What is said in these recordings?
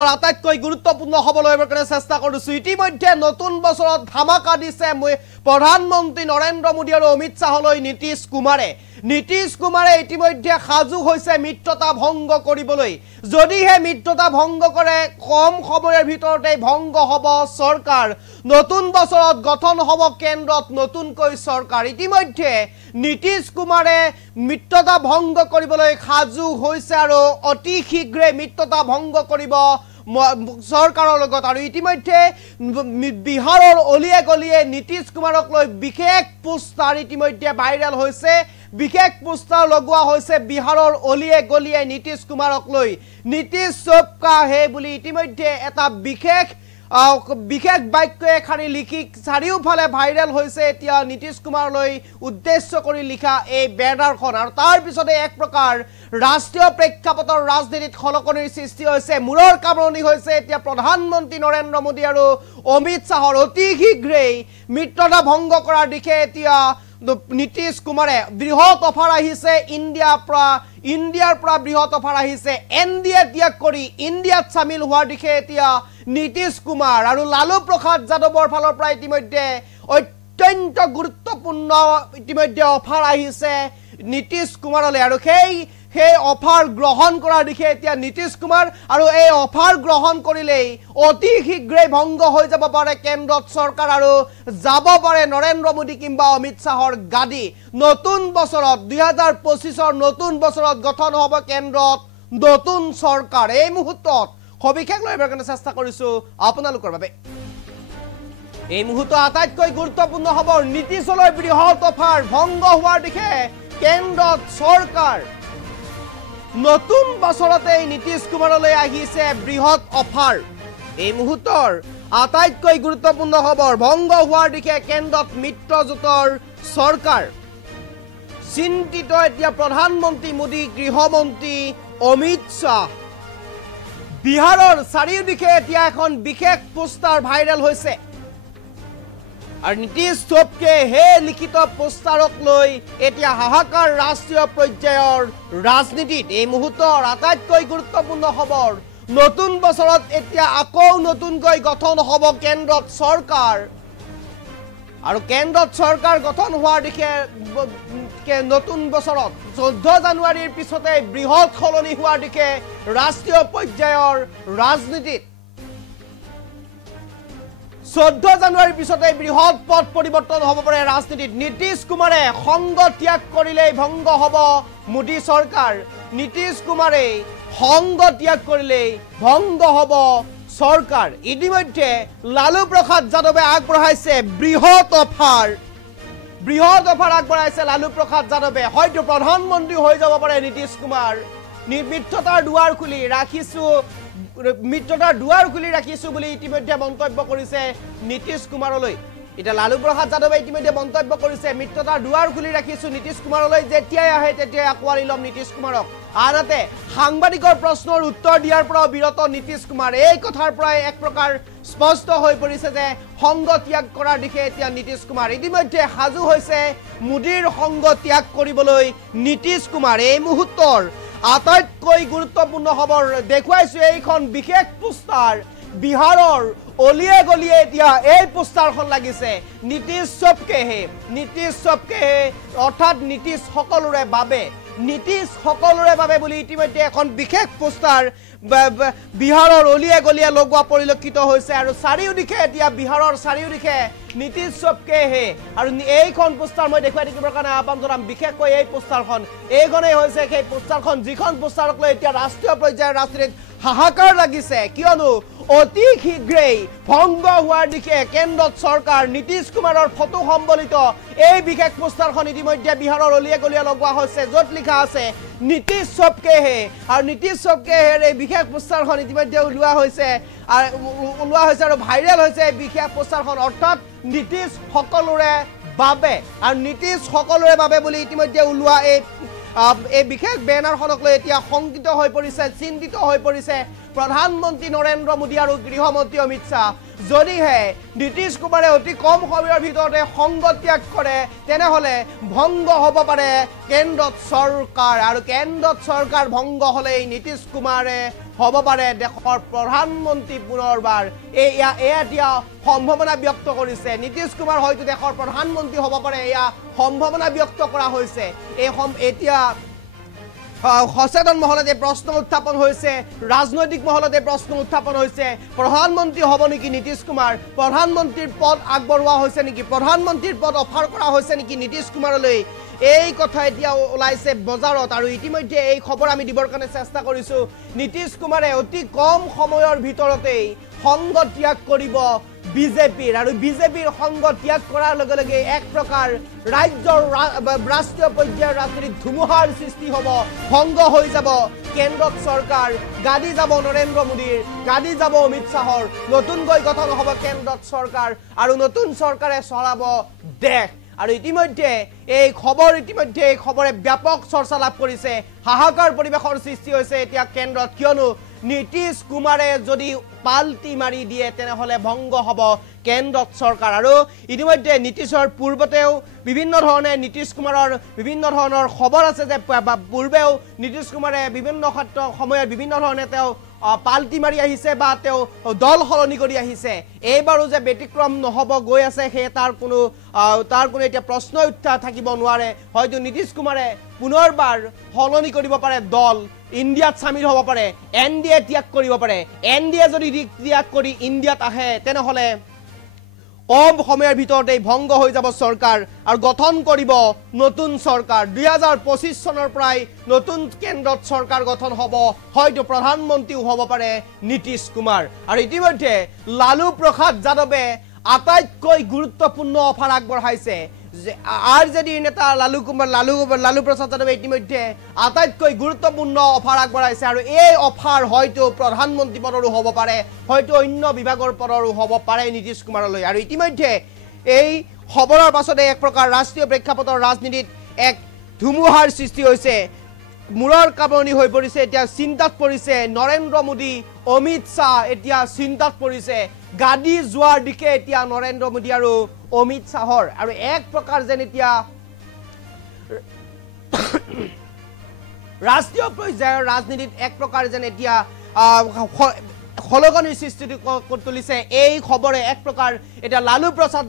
আটাইতকৈ গুৰুত্বপূৰ্ণ হবলৈ চেষ্টা কৰিছো। ইতিমধ্যে নতুন বছৰত ধামাকা দিছে প্ৰধানমন্ত্ৰী নৰেন্দ্ৰ মোদী আৰু অমিত শ্বাহলৈ নীতিশ কুমাৰে ইতিমধ্যে সাজু হৈছে মিত্ৰতা ভংগ কৰিবলৈ। যদিহে মিত্ৰতা ভংগ কৰে কম সময়ৰ ভিতৰতে ভংগ হ'ব চৰকাৰ। নতুন বছৰত গঠন হ'ব কেন্দ্ৰত নতুনকৈ চৰকাৰ। ইতিমধ্যে নীতিশ কুমাৰে মিত্ৰতা ভংগ কৰিবলৈ সাজু হৈছে আৰু অতি শীঘ্ৰে মিত্ৰতা ভংগ কৰিব চৰকাৰৰ লগত। আৰু ইতিমধ্যে বিহাৰৰ অলিয়ে গলিয়ে নীতিশ কুমাৰক লৈ বিশেষ পোষ্টাৰ ইতিমধ্যে ভাইৰেল হৈছে। বিশেষ পোষ্টাৰ লগোৱা হৈছে বিহাৰৰ অলিয়ে গলিয়ে নীতিশ কুমাৰক লৈ। নীতিশ সবকা হে বুলি ইতিমধ্যে এটা বিশেষ বাক্য এশাৰী লিখি চাৰিওফালে ভাইৰেল হৈছে এতিয়া নীতিশ কুমাৰলৈ উদ্দেশ্য কৰি লিখা এই বেনাৰখন। আৰু তাৰ পিছতে এক প্ৰকাৰ ৰাষ্ট্ৰীয় প্ৰেক্ষাপটৰ ৰাজনীতিত খলকনিৰ সৃষ্টি হৈছে। মূৰৰ কামৰণি হৈছে এতিয়া প্ৰধানমন্ত্ৰী নৰেন্দ্ৰ মোদী আৰু অমিত শ্বাহৰ। অতি শীঘ্ৰেই মিত্ৰতা ভংগ কৰাৰ দিশে এতিয়া নীতিশ কুমাৰে বৃহৎ অফাৰ আহিছে ইণ্ডিয়াৰ পৰা বৃহৎ অফাৰ আহিছে। এনডিএ ত্যাগ কৰি ইণ্ডিয়াত চামিল হোৱাৰ দিশে এতিয়া নীতিশ কুমাৰ আৰু লালু প্ৰসাদ যাদৱৰ ফালৰ পৰা ইতিমধ্যে অত্যন্ত গুৰুত্বপূৰ্ণ ইতিমধ্যে অফাৰ আহিছে নীতিশ কুমাৰলৈ। আৰু সেই অফাৰ গ্ৰহণ কৰাৰ দিশে এতিয়া নীতিশ কুমাৰ। আৰু এই অফাৰ গ্ৰহণ কৰিলেই অতি শীঘ্ৰেই ভংগ হৈ যাব পাৰে কেন্দ্ৰত চৰকাৰ আৰু যাব পাৰে নৰেন্দ্ৰ মোদী কিংবা অমিত শ্বাহৰ গাদী। নতুন বছৰত 2025ৰ নতুন বছৰত গঠন হ'ব কেন্দ্ৰত নতুন চৰকাৰ। এই মুহূৰ্তত সবিশেষ লৈ আহিবৰ কাৰণে চেষ্টা কৰিছো আপোনালোকৰ বাবে। এই মুহূৰ্ত আটাইতকৈ গুৰুত্বপূৰ্ণ হ'ব নীতিশলৈ বৃহৎ অফাৰ ভংগ হোৱাৰ দিশে কেন্দ্ৰত চৰকাৰ। নতুন বছৰতে নীতিশ কুমাৰলৈ আহিছে বৃহৎ অফাৰ। এই মুহূৰ্তৰ আটাইতকৈ গুৰুত্বপূৰ্ণ খবৰ ভংগ হোৱাৰ দিশে কেন্দ্ৰত মিত্ৰজোঁটৰ চৰকাৰ। চিন্তিত এতিয়া প্ৰধানমন্ত্ৰী মোদী গৃহমন্ত্ৰী অমিত শ্বাহ। বিহাৰৰ চাৰিওদিশে এতিয়া এখন বিশেষ পোষ্টাৰ ভাইৰেল হৈছে। আৰু নীতিশ সবকে হে লিখিত পোষ্টাৰক লৈ এতিয়া হাহাকাৰ ৰাষ্ট্ৰীয় পৰ্যায়ৰ ৰাজনীতিত। এই মুহূৰ্তৰ আটাইতকৈ গুৰুত্বপূৰ্ণ খবৰ নতুন বছৰত এতিয়া আকৌ নতুনকৈ গঠন হ'ব কেন্দ্ৰত চৰকাৰ। আৰু কেন্দ্ৰত চৰকাৰ গঠন হোৱাৰ দিশে নতুন বছৰত 14 জানুৱাৰীৰ পিছতে বৃহৎ সলনি হোৱাৰ দিশে ৰাষ্ট্ৰীয় পৰ্যায়ৰ ৰাজনীতিত। 14 জানুৱাৰীৰ পিছতে বৃহৎ পথ পৰিৱৰ্তন হ'ব পাৰে ৰাজনীতিত। নীতিশ কুমাৰে সংগ ত্যাগ কৰিলেই ভংগ হ'ব মোদী চৰকাৰ। নীতিশ কুমাৰে সংগ ত্যাগ কৰিলেই ভংগ হ'ব চৰকাৰ। ইতিমধ্যে লালু প্ৰসাদ যাদৱে আগবঢ়াইছে বৃহৎ অফাৰ আগবঢ়াইছে লালু প্ৰসাদ যাদৱে। হয়তো প্ৰধানমন্ত্ৰী হৈ যাব পাৰে নীতিশ কুমাৰ। মিত্ৰতাৰ দুৱাৰ খুলি ৰাখিছো বুলি ইতিমধ্যে মন্তব্য কৰিছে নীতিশ কুমাৰলৈ। এতিয়া লালু প্ৰসাদ যাদৱে ইতিমধ্যে মন্তব্য কৰিছে মিত্ৰতাৰ দুৱাৰ খুলি ৰাখিছো নীতিশ কুমাৰলৈ। যেতিয়াই আহে তেতিয়াই আঁকোৱালি ল'ম নীতিশ কুমাৰক। আনহাতে সাংবাদিকৰ প্ৰশ্নৰ উত্তৰ দিয়াৰ পৰাও বিৰত নীতিশ কুমাৰ। এই কথাৰ পৰাই এক প্ৰকাৰ স্পষ্ট হৈ পৰিছে যে সংগ ত্যাগ কৰাৰ দিশে এতিয়া নীতিশ কুমাৰ। ইতিমধ্যে সাজু হৈছে মোদীৰ সংগ ত্যাগ কৰিবলৈ নীতিশ কুমাৰ। এই মুহূৰ্তৰ আটাইতকৈ গুৰুত্বপূৰ্ণ খবৰ দেখুৱাইছো এইখন বিশেষ পোষ্টাৰ। বিহাৰৰ অলিয়ে গলিয়ে এতিয়া এই পোষ্টাৰখন লাগিছে নীতিশ সবকে হে অৰ্থাৎ নীতিশ সকলোৰে বাবে বুলি ইতিমধ্যে এখন বিশেষ পোষ্টাৰ বিহাৰৰ অলিয়ে গলিয়ে লগোৱা পৰিলক্ষিত হৈছে। আৰু চাৰিওদিশে এতিয়া বিহাৰৰ চাৰিওদিশে নীতিশ সবকে হে। আৰু এইখন পোষ্টাৰ মই দেখুৱাই থাকিবৰ কাৰণে আহ্বান জনাম। বিশেষকৈ এই পোষ্টাৰখন এইখনেই হৈছে সেই পোষ্টাৰখন যিখন পোষ্টাৰক লৈ এতিয়া ৰাষ্ট্ৰীয় পৰ্যায়ৰ ৰাজনীতিত হাহাকাৰ লাগিছে। কিয়নো অতি শীঘ্ৰেই ভংগ হোৱাৰ দিশে কেন্দ্ৰত চৰকাৰ। নীতিশ কুমাৰৰ ফটো সম্বলিত এই বিশেষ পোষ্টাৰখন ইতিমধ্যে বিহাৰৰ অলিয়ে গলিয়ে লগোৱা হৈছে য'ত লিখা আছে নীতিশ সবকে হে। আৰু নীতিশ সবকে হেৰ এই বিশেষ পোষ্টাৰখন ইতিমধ্যে ওলোৱা হৈছে আৰু ভাইৰেল হৈছে এই বিশেষ পোষ্টাৰখন। অৰ্থাৎ নীতিশ সকলোৰে বাবে। আৰু নীতিশ সকলোৰে বাবে বুলি ইতিমধ্যে ওলোৱা এই বিশেষ বেনাৰখনক লৈ এতিয়া শংকিত হৈ পৰিছে চিন্তিত হৈ পৰিছে প্ৰধানমন্ত্ৰী নৰেন্দ্ৰ মোদী আৰু গৃহমন্ত্ৰী অমিত শ্বাহ। যদিহে নীতিশ কুমাৰে অতি কম সময়ৰ ভিতৰতে সংগ ত্যাগ কৰে তেনেহ'লে ভংগ হ'ব পাৰে কেন্দ্ৰত চৰকাৰ। আৰু কেন্দ্ৰত চৰকাৰ ভংগ হ'লেই নীতিশ কুমাৰে হ'ব পাৰে দেশৰ প্ৰধানমন্ত্ৰী পুনৰবাৰ এয়া এতিয়া সম্ভাৱনা ব্যক্ত কৰিছে নীতিশ কুমাৰ হয়তো দেশৰ প্ৰধানমন্ত্ৰী হ'ব পাৰে এয়া সম্ভাৱনা ব্যক্ত কৰা হৈছে এতিয়া সচেতন মহলতে প্ৰশ্ন উত্থাপন হৈছে ৰাজনৈতিক মহলতে প্ৰশ্ন উত্থাপন হৈছে প্ৰধানমন্ত্ৰী হ'ব নেকি নীতিশ কুমাৰ প্ৰধানমন্ত্ৰীৰ পদ আগবঢ়োৱা হৈছে নেকি প্ৰধানমন্ত্ৰীৰ পদ অফাৰ কৰা হৈছে নেকি নীতিশ কুমাৰলৈ এই কথা এতিয়া ওলাইছে বজাৰত আৰু ইতিমধ্যে এই খবৰ আমি দিবৰ কাৰণে চেষ্টা কৰিছো নীতিশ কুমাৰে অতি কম সময়ৰ ভিতৰতেই সংগ ত্যাগ কৰিব বিজেপিৰ আৰু বিজেপিৰ সংগ ত্যাগ কৰাৰ লগে লগে এক প্ৰকাৰ ৰাজ্যৰ ৰাষ্ট্ৰীয় পৰ্যায়ৰ ৰাজনীতিত ধুমুহাৰ সৃষ্টি হ'ব ভংগ হৈ যাব কেন্দ্ৰত চৰকাৰ গাদী যাব নৰেন্দ্ৰ মোদীৰ গাদী যাব অমিত শাহৰ নতুনকৈ গঠন হ'ব কেন্দ্ৰত চৰকাৰ আৰু নতুন চৰকাৰে চলাব দেশ আৰু ইতিমধ্যে এই খবৰে ব্যাপক চৰ্চা লাভ কৰিছে হাহাকাৰ পৰিবেশৰ সৃষ্টি হৈছে এতিয়া কেন্দ্ৰত কিয়নো নীতিশ কুমাৰে যদি পাল্টি মাৰি দিয়ে তেনেহলে ভংগ হ'ব কেন্দ্ৰত চৰকাৰ আৰু ইতিমধ্যে নীতিশৰ পূৰ্বতেও বিভিন্ন ধৰণে নীতিশ কুমাৰৰ বিভিন্ন ধৰণৰ খবৰ আছে যে পূৰ্বেও নীতিশ কুমাৰে বিভিন্ন সময়ত বিভিন্ন ধৰণে তেওঁ পাল্টি মাৰি আহিছে বা তেওঁ দল সলনি কৰি আহিছে এইবাৰো যে ব্যতিক্ৰম নহব গৈ আছে সেই তাৰ কোনো এতিয়া প্ৰশ্ন থাকিব নোৱাৰে হয়তো নীতিশ কুমাৰে পুনৰবাৰ সলনি কৰিব পাৰে দল ইণ্ডিয়াত সামিল হ'ব পাৰে এনডিএ ত্যাগ কৰিব পাৰে এনডিএ যদি ত্যাগ কৰি ইণ্ডিয়াত আহে তেনেহলে কম সময়ৰ ভিতৰতে ভংগ হৈ যাব চৰকাৰ আৰু গঠন কৰিব নতুন চৰকাৰ 2025 চনৰ পৰাই নতুন কেন্দ্ৰত চৰকাৰ গঠন হ'ব হয়তো প্ৰধানমন্ত্ৰীও হ'ব পাৰে নীতিশ কুমাৰ আৰু ইতিমধ্যে লালু প্ৰসাদ যাদৱে আটাইতকৈ গুৰুত্বপূৰ্ণ অফাৰ আগবঢ়াইছে আৰজেডি নেতা লালু প্ৰসাদ যাদৱে ইতিমধ্যে আটাইতকৈ গুৰুত্বপূৰ্ণ অফাৰ আগবঢ়াইছে আৰু এই অফাৰ হয়তো প্ৰধানমন্ত্ৰী পদৰো হ'ব পাৰে হয়তো অন্য বিভাগৰ পদৰো হ'ব পাৰে নীতিশ কুমাৰলৈ আৰু ইতিমধ্যে এই খবৰৰ পাছতে এক প্ৰকাৰ ৰাষ্ট্ৰীয় প্ৰেক্ষাপটৰ ৰাজনীতিত এক ধুমুহাৰ সৃষ্টি হৈছে মূৰৰ কামনি হৈ পৰিছে এতিয়া চিন্তাত পৰিছে নৰেন্দ্ৰ মোদী অমিত শাহ এতিয়া চিন্তাত পৰিছে গাদী যোৱাৰ দিকে এতিয়া নৰেন্দ্ৰ মোদী আৰু অমিত শাহৰ আৰু এক প্ৰকাৰ যেন এতিয়া ৰাষ্ট্ৰীয় পৰ্যায়ৰ ৰাজনীতিত এক প্ৰকাৰ যেন এতিয়া খলগনিৰ সৃষ্টি তুলিছে এই খবৰে এক প্ৰকাৰ এটা লালু প্ৰসাদ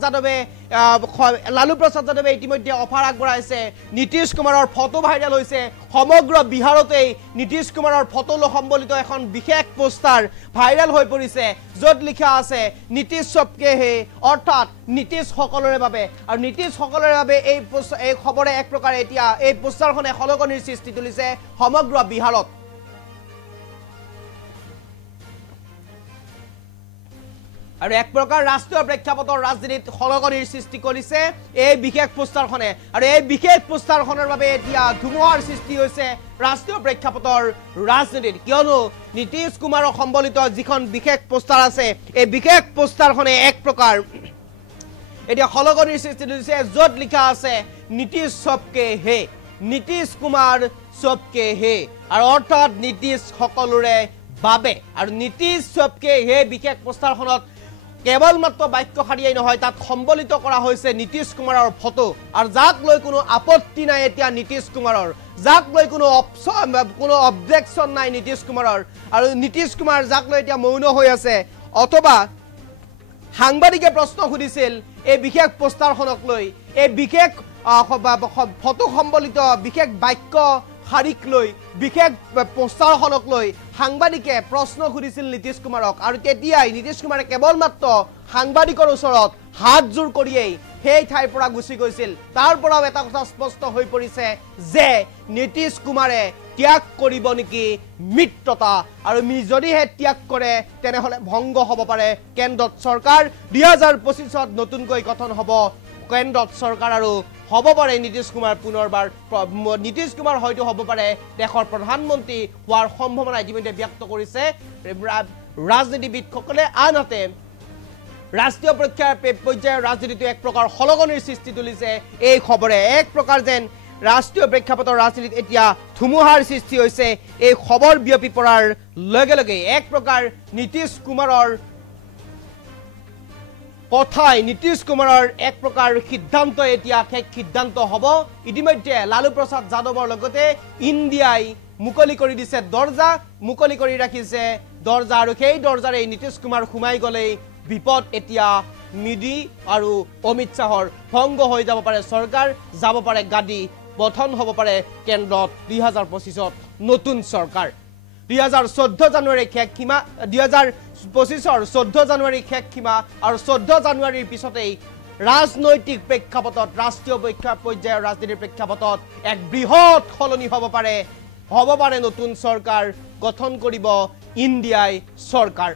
যাদৱে ইতিমধ্যে অফাৰ আগবঢ়াইছে নীতিশ কুমাৰৰ ফটো ভাইৰেল হৈছে সমগ্ৰ বিহাৰতেই নীতিশ কুমাৰৰ ফটো সম্বলিত এখন বিশেষ পোষ্টাৰ ভাইৰেল হৈ পৰিছে য'ত লিখা আছে নীতিশ সবকে হে অৰ্থাৎ নীতিশ সকলোৰে বাবে আৰু নীতিশ সকলোৰে বাবে এই খবৰে এক প্ৰকাৰ এতিয়া এই পোষ্টাৰখনে খলগনিৰ সৃষ্টি তুলিছে সমগ্ৰ বিহাৰত আৰু এক প্ৰকাৰ ৰাষ্ট্ৰীয় প্ৰেক্ষাপটৰ ৰাজনীতিত খলগনিৰ সৃষ্টি কৰিছে এই বিশেষ পোষ্টাৰখনে আৰু এই বিশেষ পোষ্টাৰখনৰ বাবে এতিয়া ধুমুহাৰ সৃষ্টি হৈছে ৰাষ্ট্ৰীয় প্ৰেক্ষাপটৰ ৰাজনীতিত কিয়নো নীতিশ কুমাৰৰ সম্বলিত যিখন বিশেষ পোষ্টাৰ আছে এই বিশেষ পোষ্টাৰখনে এক প্ৰকাৰ এতিয়া খলগনিৰ সৃষ্টি কৰিছে য'ত লিখা আছে নীতিশ সবকে হে নীতিশ কুমাৰ সবকে হে আৰু অৰ্থাৎ নীতিশ সকলোৰে বাবে আৰু নীতিশ সবকে হে বিশেষ পোষ্টাৰখনত কেৱল মাত্ৰ বাক্যশাৰীয়ে নহয় তাত সম্বলিত কৰা হৈছে নীতিশ কুমাৰৰ ফটো আৰু যাক লৈ কোনো আপত্তি নাই এতিয়া নীতিশ কুমাৰৰ যাক লৈ কোনো অবজেকশন নাই নীতিশ কুমাৰৰ আৰু নীতিশ কুমাৰ যাক লৈ এতিয়া মৌন হৈ আছে অথবা সাংবাদিকে প্ৰশ্ন সুধিছিল এই বিশেষ পোষ্টাৰখনক লৈ এই বিশেষ ফটো সম্বলিত বিশেষ বাক্য শাৰীক লৈ বিশেষ পোষ্টাৰখনক লৈ সাংবাদিকে প্ৰশ্ন সুধিছিল নীতিশ কুমাৰক আৰু তেতিয়াই নীতিশ কুমাৰে কেৱল মাত্ৰ সাংবাদিকৰ ওচৰত হাত জোৰ কৰিয়েই সেই ঠাইৰ পৰা গুচি গৈছিল তাৰ পৰাও এটা কথা স্পষ্ট হৈ পৰিছে যে নীতিশ কুমাৰে ত্যাগ কৰিব নেকি মিত্ৰতা আৰু যদিহে ত্যাগ কৰে তেনেহলে ভংগ হ'ব পাৰে কেন্দ্ৰত চৰকাৰ 2025ত নতুনকৈ গঠন হ'ব কেন্দ্ৰত চৰকাৰ আৰু হ'ব পাৰে নীতিশ কুমাৰ পুনৰবাৰ নীতিশ কুমাৰ হয়তো হ'ব পাৰে দেশৰ প্ৰধানমন্ত্ৰী হোৱাৰ সম্ভাৱনা ইতিমধ্যে ব্যক্ত কৰিছে ৰাজনীতিবিদসকলে আনহাতে ৰাষ্ট্ৰীয় পৰ্যায়ৰ ৰাজনীতিটো এক প্ৰকাৰ খলগনিৰ সৃষ্টি তুলিছে এই খবৰে এক প্ৰকাৰ যেন ৰাষ্ট্ৰীয় প্ৰেক্ষাপটৰ ৰাজনীতিত এতিয়া ধুমুহাৰ সৃষ্টি হৈছে এই খবৰ বিয়পি পৰাৰ লগে লগে এক প্ৰকাৰ নীতিশ কুমাৰৰ কথাই নীতিশ কুমাৰৰ এক প্ৰকাৰ সিদ্ধান্ত এতিয়া শেষ সিদ্ধান্ত হ'ব ইতিমধ্যে লালু প্ৰসাদ যাদৱৰ লগতে ইণ্ডিয়াই মুকলি কৰি দিছে দৰ্জা মুকলি কৰি ৰাখিছে দৰ্জা আৰু সেই দৰ্জাৰে নীতিশ কুমাৰ সোমাই গ'লেই বিপদ এতিয়া মিডি আৰু অমিত শাহৰ ভংগ হৈ যাব পাৰে চৰকাৰ যাব পাৰে গাদী গঠন হ'ব পাৰে কেন্দ্ৰত 2025ত নতুন চৰকাৰ 2014 জানুৱাৰী শেষ সীমা 2025ৰ 14 জানুৱাৰী শেষ সীমা আৰু 14 জানুৱাৰীৰ পিছতেই ৰাজনৈতিক প্ৰেক্ষাপটত ৰাষ্ট্ৰীয় পৰ্যায়ৰ ৰাজনীতিৰ প্ৰেক্ষাপটত এক বৃহৎ সলনি হ'ব পাৰে নতুন চৰকাৰ গঠন কৰিব ইণ্ডিয়াই চৰকাৰ